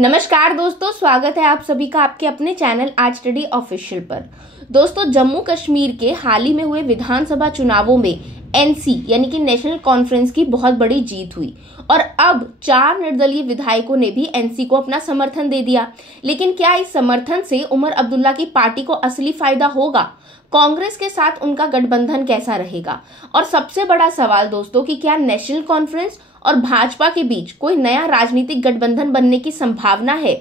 नमस्कार दोस्तों, स्वागत है आप सभी का आपके अपने चैनल आज स्टडी ऑफिशियल पर। दोस्तों, जम्मू कश्मीर के हाल ही में हुए विधानसभा चुनावों में एनसी यानी कि नेशनल कॉन्फ्रेंस की बहुत बड़ी जीत हुई और अब 4 निर्दलीय विधायकों ने भी एनसी को अपना समर्थन दे दिया। लेकिन क्या इस समर्थन से उमर अब्दुल्ला की पार्टी को असली फायदा होगा? कांग्रेस के साथ उनका गठबंधन कैसा रहेगा? और सबसे बड़ा सवाल दोस्तों कि क्या नेशनल कॉन्फ्रेंस और भाजपा के बीच कोई नया राजनीतिक गठबंधन बनने की संभावना है?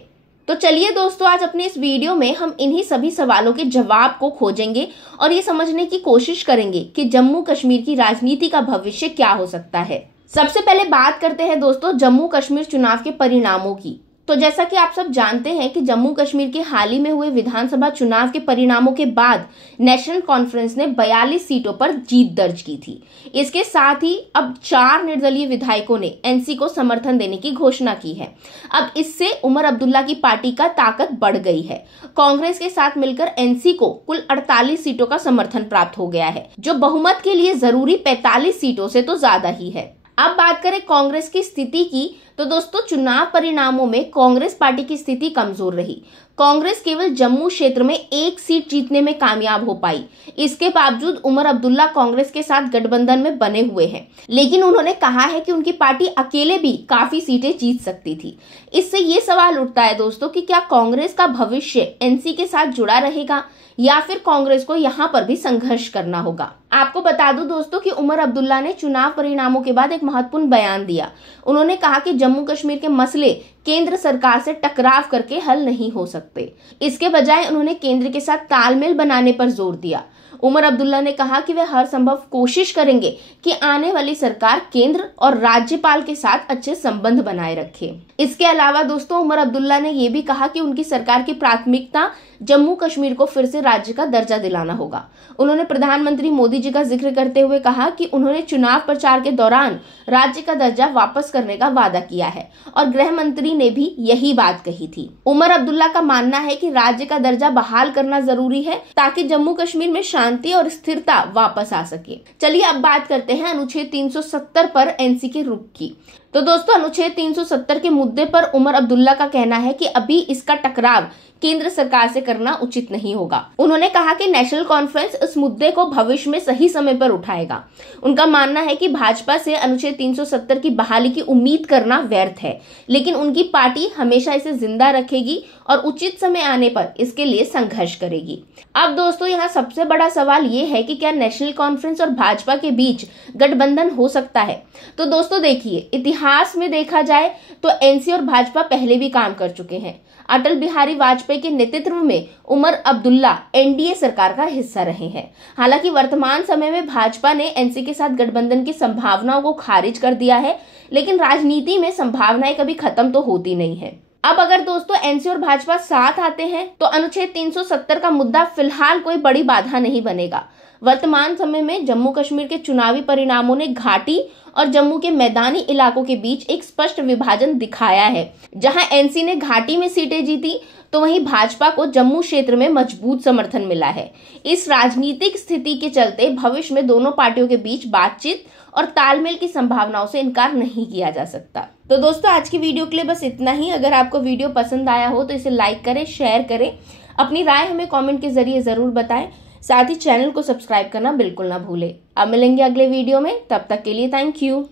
तो चलिए दोस्तों, आज अपने इस वीडियो में हम इन्हीं सभी सवालों के जवाब को खोजेंगे और ये समझने की कोशिश करेंगे कि जम्मू कश्मीर की राजनीति का भविष्य क्या हो सकता है। सबसे पहले बात करते हैं दोस्तों जम्मू कश्मीर चुनाव के परिणामों की। तो जैसा कि आप सब जानते हैं कि जम्मू कश्मीर के हाल ही में हुए विधानसभा चुनाव के परिणामों के बाद नेशनल कॉन्फ्रेंस ने 42 सीटों पर जीत दर्ज की थी। इसके साथ ही अब 4 निर्दलीय विधायकों ने एनसी को समर्थन देने की घोषणा की है। अब इससे उमर अब्दुल्ला की पार्टी का ताकत बढ़ गई है। कांग्रेस के साथ मिलकर एनसी को कुल 48 सीटों का समर्थन प्राप्त हो गया है, जो बहुमत के लिए जरूरी 45 सीटों से तो ज्यादा ही है। अब बात करें कांग्रेस की स्थिति की, तो दोस्तों चुनाव परिणामों में कांग्रेस पार्टी की स्थिति कमजोर रही। कांग्रेस केवल जम्मू क्षेत्र में 1 सीट जीतने में कामयाब हो पाई। इसके बावजूद उमर अब्दुल्ला कांग्रेस के साथ गठबंधन में बने हुए हैं, लेकिन उन्होंने कहा है कि उनकी पार्टी अकेले भी काफी सीटें जीत सकती थी। इससे ये सवाल उठता है दोस्तों कि क्या कांग्रेस का भविष्य एनसी के साथ जुड़ा रहेगा या फिर कांग्रेस को यहाँ पर भी संघर्ष करना होगा। आपको बता दूं दोस्तों कि उमर अब्दुल्ला ने चुनाव परिणामों के बाद एक महत्वपूर्ण बयान दिया। उन्होंने कहा कि जम्मू कश्मीर के मसले केंद्र सरकार से टकराव करके हल नहीं हो सकते। इसके बजाय उन्होंने केंद्र के साथ तालमेल बनाने पर जोर दिया। उमर अब्दुल्ला ने कहा कि वे हर संभव कोशिश करेंगे कि आने वाली सरकार केंद्र और राज्यपाल के साथ अच्छे संबंध बनाए रखे। इसके अलावा दोस्तों उमर अब्दुल्ला ने यह भी कहा कि उनकी सरकार की प्राथमिकता जम्मू कश्मीर को फिर से राज्य का दर्जा दिलाना होगा। उन्होंने प्रधानमंत्री मोदी जी का जिक्र करते हुए कहा कि उन्होंने चुनाव प्रचार के दौरान राज्य का दर्जा वापस करने का वादा किया है और गृह मंत्री ने भी यही बात कही थी। उमर अब्दुल्ला का मानना है कि राज्य का दर्जा बहाल करना जरूरी है ताकि जम्मू कश्मीर में शांति और स्थिरता वापस आ सके। चलिए अब बात करते हैं अनुच्छेद 370 पर एनसी के रुख की। तो दोस्तों अनुच्छेद 370 के मुद्दे पर उमर अब्दुल्ला का कहना है कि अभी इसका टकराव केंद्र सरकार से करना उचित नहीं होगा। उन्होंने कहा कि नेशनल कॉन्फ्रेंस इस मुद्दे को भविष्य में सही समय पर उठाएगा। उनका मानना है कि भाजपा से अनुच्छेद 370 की बहाली की उम्मीद करना व्यर्थ है, लेकिन उनकी पार्टी हमेशा इसे जिंदा रखेगी और उचित समय आने पर इसके लिए संघर्ष करेगी। अब दोस्तों यहाँ सबसे बड़ा सवाल ये है कि क्या नेशनल कॉन्फ्रेंस और भाजपा के बीच गठबंधन हो सकता है? तो दोस्तों देखिए, इतिहास में देखा जाए तो एनसी और भाजपा पहले भी काम कर चुके हैं। अटल बिहारी वाजपेयी के नेतृत्व में उमर अब्दुल्ला एनडीए सरकार का हिस्सा रहे हैं। हालांकि वर्तमान समय में भाजपा ने एनसी के साथ गठबंधन की संभावनाओं को खारिज कर दिया है, लेकिन राजनीति में संभावनाएं कभी खत्म तो होती नहीं है। अब अगर दोस्तों एनसी और भाजपा साथ आते हैं तो अनुच्छेद 370 का मुद्दा फिलहाल कोई बड़ी बाधा नहीं बनेगा। वर्तमान समय में जम्मू कश्मीर के चुनावी परिणामों ने घाटी और जम्मू के मैदानी इलाकों के बीच एक स्पष्ट विभाजन दिखाया है। जहां एनसी ने घाटी में सीटें जीती तो वहीं भाजपा को जम्मू क्षेत्र में मजबूत समर्थन मिला है। इस राजनीतिक स्थिति के चलते भविष्य में दोनों पार्टियों के बीच बातचीत और तालमेल की संभावनाओं से इनकार नहीं किया जा सकता। तो दोस्तों आज की वीडियो के लिए बस इतना ही। अगर आपको वीडियो पसंद आया हो तो इसे लाइक करें, शेयर करें, अपनी राय हमें कमेंट के जरिए जरूर बताएं। साथ ही चैनल को सब्सक्राइब करना बिल्कुल ना भूलें। अब मिलेंगे अगले वीडियो में, तब तक के लिए थैंक यू।